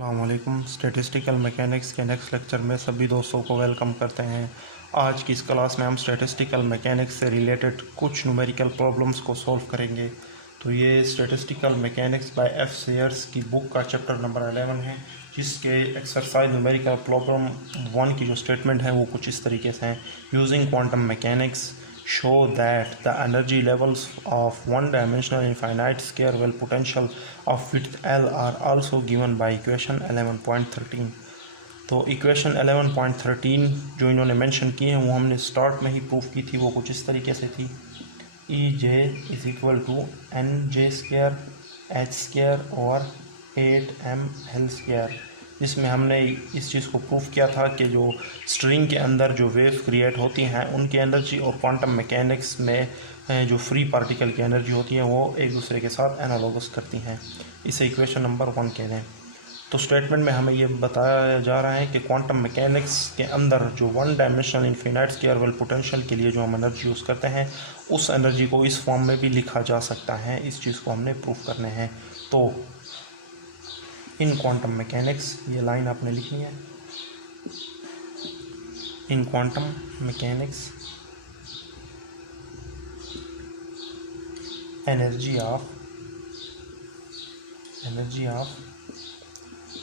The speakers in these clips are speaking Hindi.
अस्सलामुअलैकुम। स्टैटिस्टिकल मैकेनिक्स के नेक्स्ट लेक्चर में सभी दोस्तों को वेलकम करते हैं। आज की इस क्लास में हम स्टैटिस्टिकल मैकेनिक्स से रिलेटेड कुछ न्यूमेरिकल प्रॉब्लम्स को सॉल्व करेंगे। तो ये statistical mechanics by F Sears की बुक का चैप्टर नंबर 11 है, जिसके एक्सरसाइज न्यूमेरिकल प्रॉब्लम 1 की जो स्टेटमेंट है वो कुछ इस तरीके से हैं। Using quantum mechanics show that the energy levels of one-dimensional infinite square well potential of width L are also given by equation 11.13। तो इक्वेशन 11.13 जो इन्होंने मेंशन की है वो हमने स्टार्ट में ही प्रूफ की थी। वो कुछ इस तरीके से थी, E J is equal to N J square H square और 8m L स्क्वायर, जिसमें हमने इस चीज़ को प्रूफ किया था कि जो स्ट्रिंग के अंदर जो वेव क्रिएट होती हैं उनकी एनर्जी और क्वांटम मैकेनिक्स में जो फ्री पार्टिकल की एनर्जी होती है वो एक दूसरे के साथ एनालॉगस करती हैं। इसे इक्वेशन नंबर 1 कहते हैं। तो स्टेटमेंट में हमें ये बताया जा रहा है कि क्वांटम मैकेनिक्स के अंदर जो one dimensional infinite square well potential के लिए जो हम एनर्जी यूज़ करते हैं उस एनर्जी को इस फॉर्म में भी लिखा जा सकता है। इस चीज़ को हमने प्रूफ करने हैं। तो इन क्वांटम मैकेनिक्स, ये लाइन आपने लिखनी है, in quantum mechanics energy of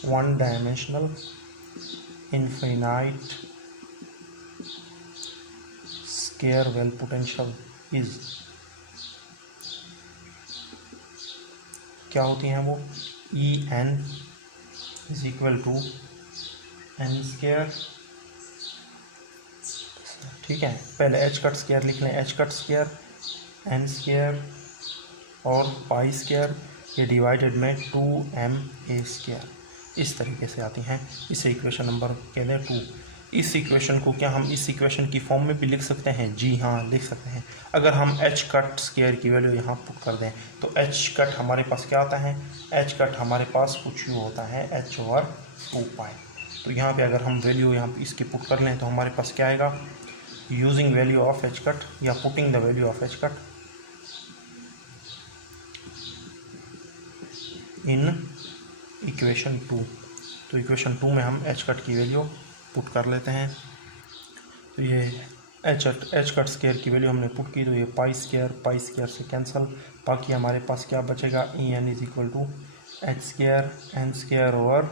one dimensional infinite square well potential is, क्या होती हैं वो, E n is equal to n square. ठीक है, पहले एच कट स्क्वायर लिख लें, h cut square n square और पाई स्क्वायर, ये डिवाइडेड में 2m a स्क्वायर, इस तरीके से आती हैं। इसे इक्वेशन नंबर कहते हैं 2। इस इक्वेशन को क्या हम इस इक्वेशन की फॉर्म में भी लिख सकते हैं? जी हाँ, लिख सकते हैं। अगर हम एच कट स्क्वायर की वैल्यू यहाँ पुट कर दें तो एच कट हमारे पास क्या आता है? एच कट हमारे पास कुछ यूँ होता है h/2π। तो यहाँ पे अगर हम वैल्यू यहाँ पे इसकी पुट कर लें तो हमारे पास क्या आएगा? Using value of H cut या putting the value of H cut in equation 2। तो इक्वेशन 2 में हम एच कट की वैल्यू पुट कर लेते हैं। तो ये एच कट स्क्वायर की वैल्यू हमने पुट की, तो ये पाई स्क्वायर से कैंसिल, बाकी हमारे पास क्या बचेगा? E n is equal to h square n square over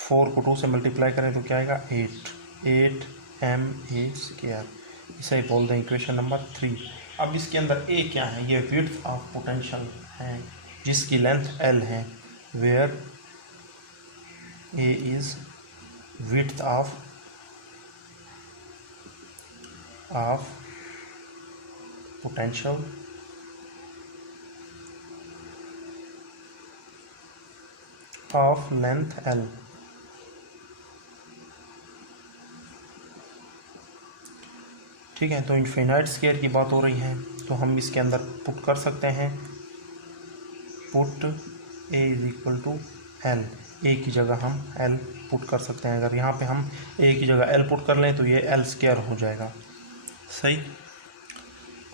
4 को 2 से मल्टीप्लाई करें तो क्या आएगा? 8m a square. इसे बोल दें इक्वेशन नंबर 3। अब इसके अंदर ए क्या है? ये विड्थ ऑफ पोटेंशियल है जिसकी लेंथ L है, where A is width of potential of length L। ठीक है, तो इनफिनाइट स्क्वायर की बात हो रही है तो हम इसके अंदर पुट कर सकते हैं, put A is equal to L। A की जगह हम L पुट कर सकते हैं। अगर यहाँ पे हम A की जगह L पुट कर लें तो ये L स्क्वायर हो जाएगा। सही।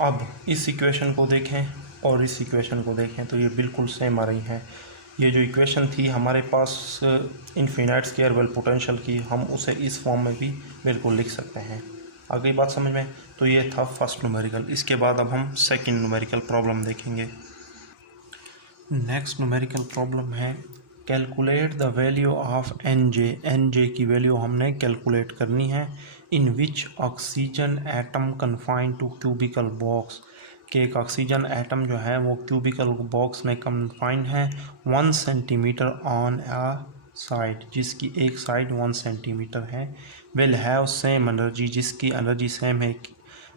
अब इस इक्वेशन को देखें और इस इक्वेशन को देखें तो ये बिल्कुल सेम आ रही हैं। ये जो इक्वेशन थी हमारे पास इनफिनाइट स्क्वायर वेल पोटेंशियल की, हम उसे इस फॉर्म में भी बिल्कुल लिख सकते हैं। आ गई बात समझ में? तो ये था फर्स्ट न्यूमेरिकल। इसके बाद अब हम सेकंड न्यूमेरिकल प्रॉब्लम देखेंगे। नेक्स्ट न्यूमेरिकल प्रॉब्लम है calculate the value of N J की वैल्यू हमने कैलकुलेट करनी है। In which oxygen atom confined to cubical box, के एक ऑक्सीजन एटम जो है वो क्यूबिकल बॉक्स में कन्फाइंड है 1 सेंटीमीटर ऑन अ साइड, जिसकी एक साइड 1 सेंटीमीटर है, विल हैव सेम एनर्जी, जिसकी एनर्जी सेम है,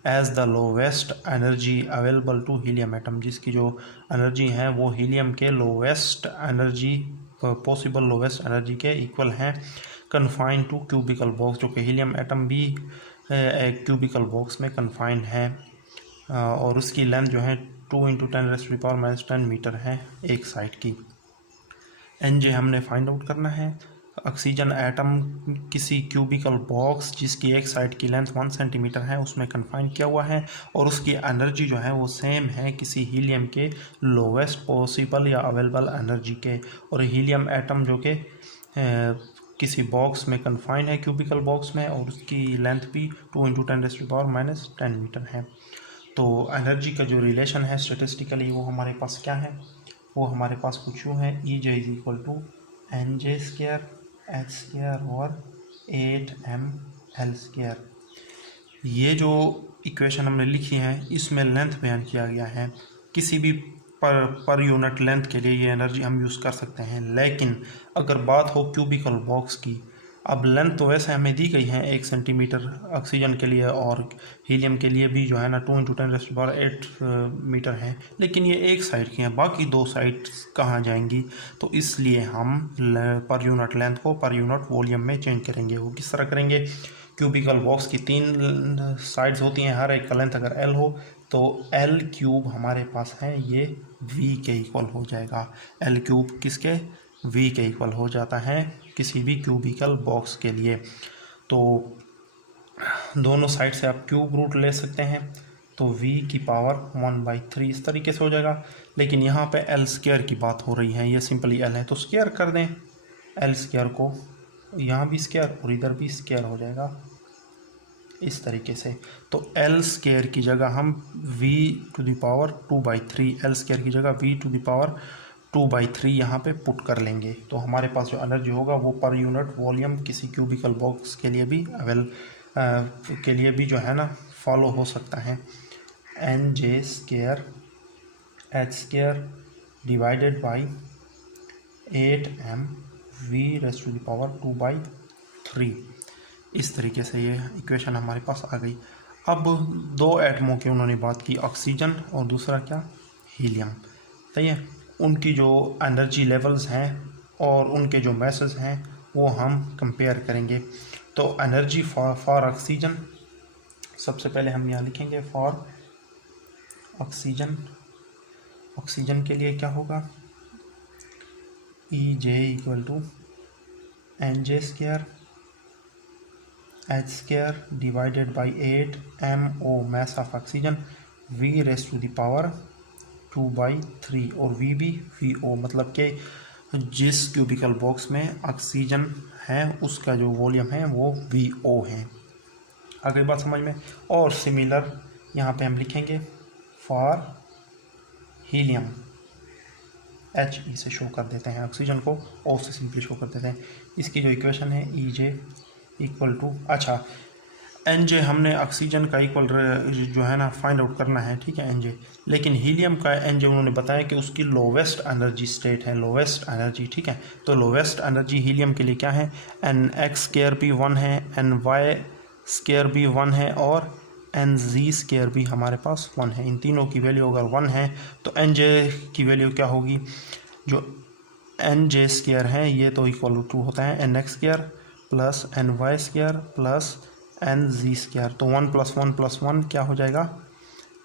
as the lowest energy available to helium atom, जिसकी जो एनर्जी है वो हीलियम के lowest energy possible lowest energy के इक्वल हैं, कन्फाइंड टू क्यूबिकल बॉक्स, जो कि हीलियम एटम भी एक क्यूबिकल बॉक्स में कन्फाइंड है और उसकी लेंथ जो है 2 × 10⁻⁻10 मीटर है एक साइड की। एन जे हमने फाइंड आउट करना है। ऑक्सीजन एटम किसी क्यूबिकल बॉक्स जिसकी एक साइड की लेंथ 1 सेंटीमीटर है उसमें कन्फाइन किया हुआ है और उसकी एनर्जी जो है वो सेम है किसी हीलियम के लोवेस्ट पॉसिबल या अवेलेबल एनर्जी के। और हीलियम एटम जो कि किसी बॉक्स में कन्फाइन है क्यूबिकल बॉक्स में और उसकी लेंथ भी 2 × 10⁻⁻10 मीटर है। तो एनर्जी का जो रिलेशन है स्टेटिस्टिकली वो हमारे पास क्या है, वो हमारे पास कुछ यूँ है, EJ = NJ² H² और 8mL²। ये जो इक्वेशन हमने लिखी है इसमें लेंथ बयान किया गया है। किसी भी पर यूनिट लेंथ के लिए ये एनर्जी हम यूज़ कर सकते हैं, लेकिन अगर बात हो क्यूबिकल बॉक्स की, अब लेंथ तो वैसे हमें दी गई है 1 सेंटीमीटर ऑक्सीजन के लिए और हीलियम के लिए भी जो है ना 2 × 10⁸ मीटर है, लेकिन ये एक साइड की हैं, बाकी दो साइड कहाँ जाएंगी। तो इसलिए हम पर यूनिट लेंथ को पर यूनिट वॉल्यूम में चेंज करेंगे। वो किस तरह करेंगे, क्यूबिकल बॉक्स की 3 साइड्स होती हैं, हर एक का लेंथ अगर L हो तो L³ हमारे पास है ये V के इक्वल हो जाएगा। L³ किसके, V के इक्वल हो जाता है किसी भी क्यूबिकल बॉक्स के लिए। तो दोनों साइड से आप क्यूब रूट ले सकते हैं, तो V⁻³ इस तरीके से हो जाएगा। लेकिन यहाँ पे L² की बात हो रही है, ये सिंपली L है तो स्क्वायर कर दें L² को, यहाँ भी स्क्वायर और इधर भी स्क्वायर हो जाएगा इस तरीके से। तो L² की जगह हम V⁻²/3 L² की जगह V⁻²/3 यहाँ पे पुट कर लेंगे। तो हमारे पास जो एनर्जी होगा वो पर यूनिट वॉल्यूम किसी क्यूबिकल बॉक्स के लिए भी जो है ना फॉलो हो सकता है। NJ² H² divided by 8m V⁻²/3। इस तरीके से ये इक्वेशन हमारे पास आ गई। अब दो एटमों की उन्होंने बात की, ऑक्सीजन और दूसरा क्या, हीलियम। सही है, उनकी जो एनर्जी लेवल्स हैं और उनके जो मैसेज हैं वो हम कंपेयर करेंगे। तो एनर्जी फॉर ऑक्सीजन, सबसे पहले हम यहाँ लिखेंगे फॉर ऑक्सीजन। ऑक्सीजन के लिए क्या होगा, EJ = NJ² H² divided by 8mo mass of oxygen V⁻²/3 और V भी VO, मतलब कि जिस क्यूबिकल बॉक्स में ऑक्सीजन है उसका जो वॉल्यूम है वो VO है। आगे बात समझ में। और सिमिलर यहाँ पे हम लिखेंगे फॉर हीलियम, HE से शो कर देते हैं, ऑक्सीजन को O से सिंपली शो कर देते हैं। इसकी जो इक्वेशन है EJ अच्छा NJ हमने ऑक्सीजन का इक्वल जो है ना फाइंड आउट करना है, ठीक है NJ, लेकिन हीलियम का NJ उन्होंने बताया कि उसकी लोवेस्ट एनर्जी स्टेट है, लोवेस्ट एनर्जी, ठीक है। तो लोवेस्ट एनर्जी हीलियम के लिए क्या है, NX² भी 1 है, NY² भी 1 है और NZ² भी हमारे पास 1 है। इन तीनों की वैल्यू अगर 1 है तो NJ की वैल्यू क्या होगी, जो NJ² है ये तो इक्वल टू होता है NX² plus NY² plus NZ²। तो 1 + 1 + 1 क्या हो जाएगा,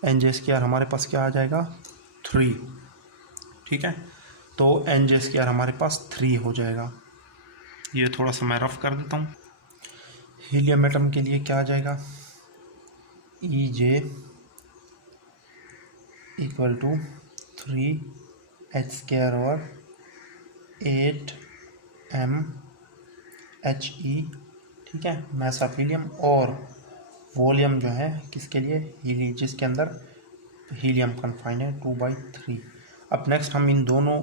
NJ² हमारे पास क्या आ जाएगा 3, ठीक है। तो NJ² हमारे पास 3 हो जाएगा। ये थोड़ा सा मैं रफ कर देता हूँ। हीलियम एटम के लिए क्या आ जाएगा, EJ = 3H² और 8mHe, ठीक है, मैस ऑफ हीलियम। और वॉल्यूम जो है किसके लिए, हीलियम, जिसके अंदर हीलियम कन्फाइन है 2/3। अब नेक्स्ट हम इन दोनों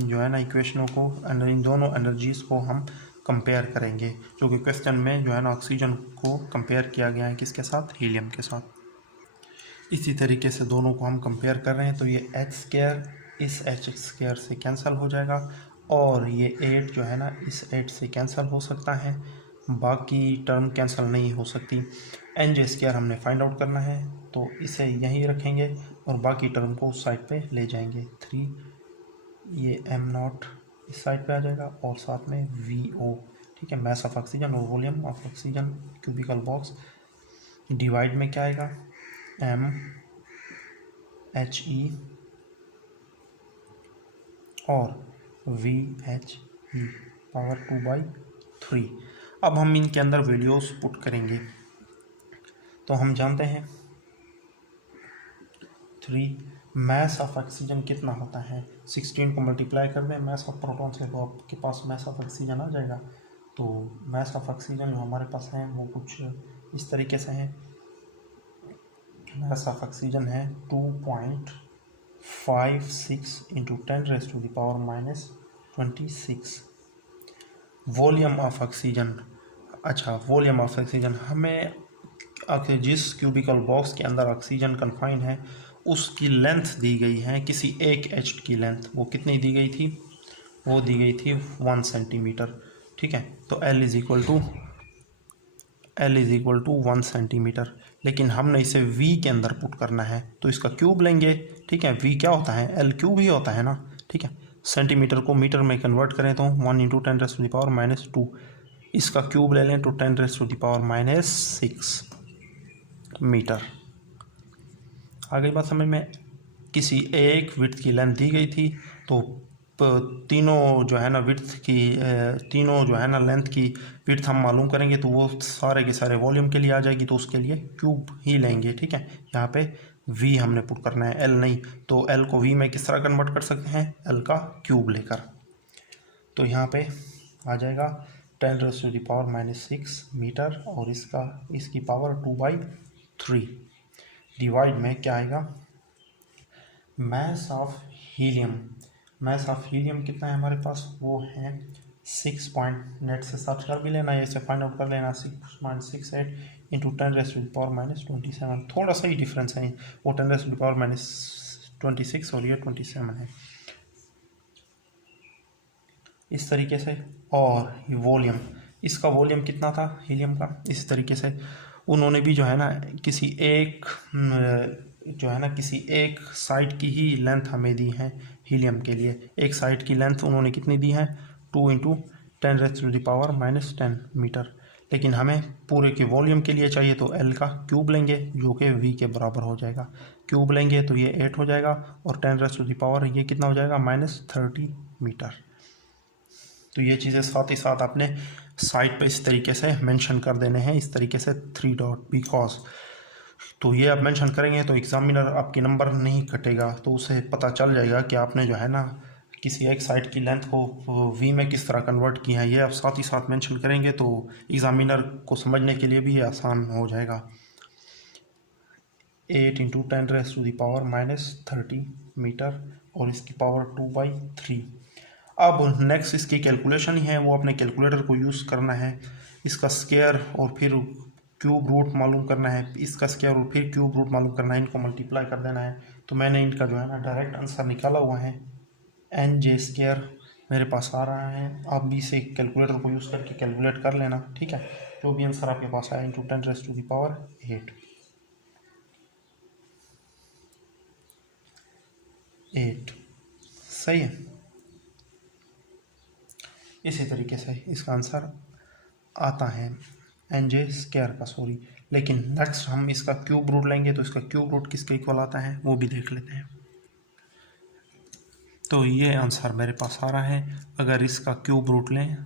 जो है ना इक्वेशनों को, इन दोनों एनर्जीज़ को हम कंपेयर करेंगे, जो कि क्वेश्चन में जो है ना ऑक्सीजन को कंपेयर किया गया है किसके साथ, हीलियम के साथ। इसी तरीके से दोनों को हम कंपेयर कर रहे हैं। तो ये H² इस H² से कैंसिल हो जाएगा और ये 8 जो है ना इस 8 से कैंसिल हो सकता है, बाकी टर्म कैंसिल नहीं हो सकती। NJ² हमने फाइंड आउट करना है तो इसे यहीं रखेंगे और बाकी टर्म को उस साइड पे ले जाएंगे। 3 ये m0 इस साइड पे आ जाएगा और साथ में VO, ठीक है, मैस ऑफ ऑक्सीजन और volume of oxygen cubical box. Divide में क्या आएगा, MHE और VHE पावर 2/3। अब हम इनके अंदर वैल्यूज पुट करेंगे। तो हम जानते हैं 3 मास ऑफ ऑक्सीजन कितना होता है, 16 को मल्टीप्लाई कर दें मास ऑफ प्रोटॉन से तो आपके पास मास ऑफ ऑक्सीजन आ जाएगा। तो मास ऑफ ऑक्सीजन जो हमारे पास है वो कुछ इस तरीके से है। मास ऑफ ऑक्सीजन है 2.56 इंटू 10⁻⁻26। वॉल्यूम ऑफ ऑक्सीजन, अच्छा वॉल्यूम ऑफ ऑक्सीजन हमें जिस क्यूबिकल बॉक्स के अंदर ऑक्सीजन कन्फाइन है उसकी लेंथ दी गई है, किसी एक एच की लेंथ, वो कितनी दी गई थी, वो दी गई थी 1 सेंटीमीटर। ठीक है, तो L is equal to 1 centimetre. लेकिन हमने इसे V के अंदर पुट करना है तो इसका क्यूब लेंगे। ठीक है, V क्या होता है, L क्यूब ही होता है ना। ठीक है, सेंटीमीटर को मीटर में कन्वर्ट करें तो 1 इंटू 10⁻⁻², इसका क्यूब ले लें तो 10⁻⁻6 मीटर। आ गई बात समझ में। किसी एक विड्थ की लेंथ दी गई थी तो तीनों जो है ना विड्थ की तीनों जो है ना लेंथ की विड्थ हम मालूम करेंगे तो वो सारे के सारे वॉल्यूम के लिए आ जाएगी, तो उसके लिए क्यूब ही लेंगे। ठीक है, यहाँ पे V हमने पुट करना है, L नहीं। तो L को V में किस तरह कन्वर्ट कर सकते हैं, L का क्यूब लेकर। तो यहाँ पे आ जाएगा 10⁻⁻6 मीटर और इसकी पावर 2/3 डिवाइड में क्या आएगा, mass of helium. Mass of helium कितना है हमारे पास, वो है 6 पॉइंट, नेट से सर्च कर भी लेना, ऐसे फाइंड आउट कर लेना, 6.68 इंटू 10⁻⁻27। थोड़ा सा ही डिफरेंस है, वो 10⁻⁻26 और ये 27 है इस तरीके से। और ये वॉल्यूम, इसका वॉल्यूम कितना था हीलियम का, इस तरीके से उन्होंने भी जो है ना किसी एक साइड की ही लेंथ हमें दी है हीलियम के लिए। एक साइड की लेंथ उन्होंने कितनी दी है, 2 इंटू 10⁻⁻10 मीटर। लेकिन हमें पूरे के वॉल्यूम के लिए चाहिए तो L का क्यूब लेंगे जो कि V के बराबर हो जाएगा। क्यूब लेंगे तो ये 8 हो जाएगा और 10⁻⁻ ये कितना हो जाएगा, -30 मीटर। तो ये चीज़ें साथ ही साथ आपने साइड पे इस तरीके से मेंशन कर देने हैं, इस तरीके से 3 डॉट बिकॉज। तो ये आप मेंशन करेंगे तो एग्जामिनर आपके नंबर नहीं कटेगा, तो उसे पता चल जाएगा कि आपने जो है ना किसी एक साइड की लेंथ को V में किस तरह कन्वर्ट किया है। ये आप साथ ही साथ मेंशन करेंगे तो एग्जामिनर को समझने के लिए भी ये आसान हो जाएगा। 8 इंटू 10⁻⁻30 मीटर और इसकी पावर 2/3। अब नेक्स्ट इसकी कैलकुलेशन ही है, वो अपने कैलकुलेटर को यूज़ करना है। इसका स्क्वायर और फिर क्यूब रूट मालूम करना है, इसका स्क्वायर और फिर क्यूब रूट मालूम करना है, इनको मल्टीप्लाई कर देना है। तो मैंने इनका जो है ना डायरेक्ट आंसर निकाला हुआ है, NJ² मेरे पास आ रहा है। आप भी इसे कैलकुलेटर को यूज़ करके कैलकुलेट कर लेना। ठीक है, जो भी आंसर आपके पास आया इंटू 10⁻8 सही है। इसी तरीके से इसका आंसर आता है NJ² का, सॉरी। लेकिन नेक्स्ट हम इसका क्यूब रूट लेंगे तो इसका क्यूब रूट किसके इक्वल आता है वो भी देख लेते हैं। तो ये आंसर मेरे पास आ रहा है, अगर इसका क्यूब रूट लें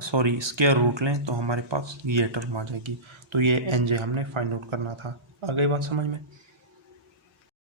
स्क्वायर रूट लें तो हमारे पास ये टर्म आ जाएगी। तो ये NJ हमने फाइंड आउट करना था। आ गई बात समझ में।